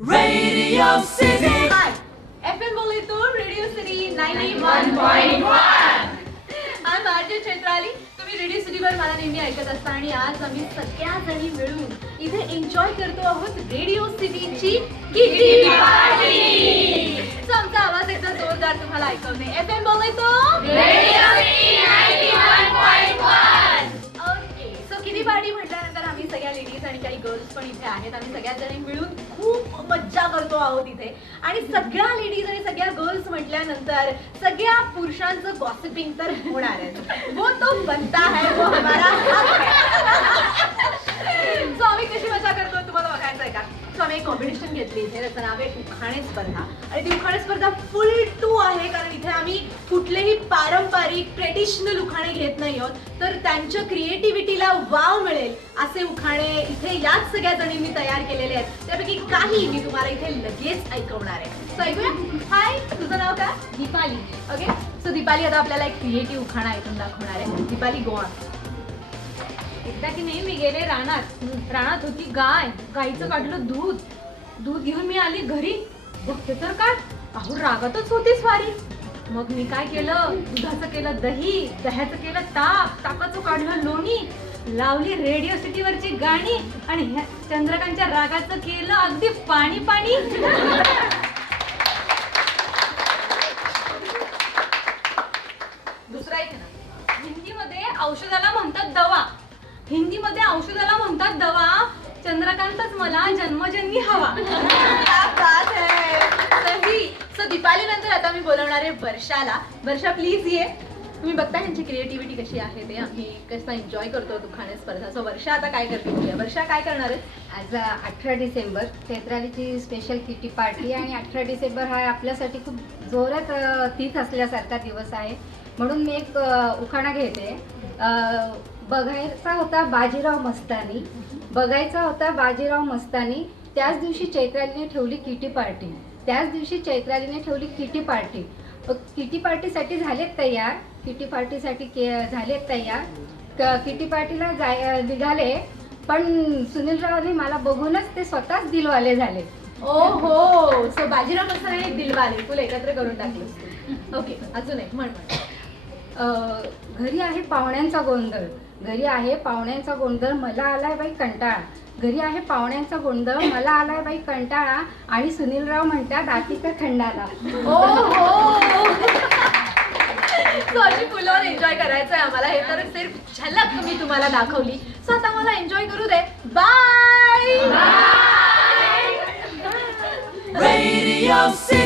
Radio City. Hi, FM बोलतो radio city 91.1. I'm RJ Chaitrali. तुम्ही radio सिटीवर मला नेहमी ऐकत असता आणि आज आम्ही सगळ्याजणी मिळून इथे एन्जॉय करतो आहोत रेडिओ सिटीची किटी पार्टी. सो आमचा आवाज एकदा जोरदार तुम्हाला ऐकवते. FM बोलतो radio city 91.1. Okay, so kitty party म्हटल्यानंतर आम्ही सगळ्या लेडीज आणि काही गर्ल्स पण इथे आहेत. आम्ही सगळ्याजणी मिळून खूप मज्जा करतो आहोत इथे आणि सगळ्या लेडीज आणि सगळ्या गर्ल्स म्हटल्यानंतर सगळ्या पुरुषांचं गॉसिपिंग तर होणार आहे. वो तो बनता है, वो हमारा हक है. सो आम्ही कशी मजा करतो तुम्हाला बघायचं आहे का? सो आम्ही एक कॉम्पिटिशन घेतली इथे, त्याचं नाव आहे उखाणे स्पर्धा. आणि ती उखाणे स्पर्धा फुल टू आहे, कारण इथे आम्ही कुठलेही पारंपरिक ट्रेडिशनल उखाणे घेत नाही आहोत, तर त्यांच्या क्रिएटिव्हिटीला वाव मिळेल असे उखाणे इथे याच सगळ्या जणींनी तयार केलेले आहेत. त्यापैकी काही मी तुम्हाला इथे लगेच ऐकवणार आहे. सो ऐकूया. हाय, तुझं नाव काय? दीपाली. ओके, सो दीपाली आता आपल्याला एक क्रिएटिव्ह उखाणा ऐकून दाखवणार आहे. Deepali go on. एकदा की नाही मी गेले रानात होती गाय. गाईचं काढलं दूध. दूध घेऊन मी आली घरी. बघते तर काय, अहो रागातच होती स्वारी. मग मी काय केलं, दुधाचं केलं दही, दह्याचं केलं ताक, ताकाचं काढलं लोणी, लावली रेडिओ सिटीवरची गाणी आणि चंद्रकांतच्या रागाचं केलं अगदी पाणी पाणी. दुसरा एक ना. हिंदीमध्ये औषधाला म्हणतात दवा. हिंदीमध्ये औषधाला म्हणतात दवा. चंद्रकांतच मला जन्मजन्मी हवा. क्या बात है. सही. सो दीपाली नंतर आता मी बोलवणार आहे वर्षाला. वर्षा प्लीज ये. तुम्ही बघता यांची क्रिएटिव्हिटी कशी आहे ते, आम्ही कसं एन्जॉय करतो उखाणे स्पर्धा. सो वर्षा आता काय करते बघूया. वर्षा काय करणार आहे? आज 18 डिसेंबर चैत्रालीची स्पेशल किटी पार्टी आणि 18 डिसेंबर हा आपल्यासाठी खूप जोरात तीर्थ असल्यासारखा दिवस आहे. म्हणून मी एक उखाणा घेते. बघायचा होता बाजीराव मस्तानी, बघायचा होता बाजीराव मस्तानी, त्याच दिवशी चैत्रालीने ठेवली किटी पार्टी, त्याच दिवशी चैत्रालीने ठेवली किटी पार्टी. किटी पार्टीसाठी झालेत तयार, किटी पार्टीसाठी झालेत तयार. किटी पार्टीला निघाले, पण सुनीलरावने मला बघूनच ते स्वतःच दिलवाले झाले. ओ हो. सो बाजीराव मस्तानी आणि दिलवाले फुल एकत्र करून टाकले. ओके, अजून एक म्हण. घरी आहे पाहुण्यांचा गोंधळ, घरी आहे पाहुण्यांचा गोंधळ, मला आलाय बाई कंटाळा, घरी आहे पाहुण्यांचा गोंधळ, मला आलाय बाई कंटाळा, आणि सुनीलराव म्हणतात आती का खंडाला. ओ हो. सो अशी फुलावर एन्जॉय करायचं आहे आम्हाला. हे तर सिर्फ झलक मी तुम्हाला दाखवली. सो आता मला एन्जॉय करू दे. बाय. Radio City.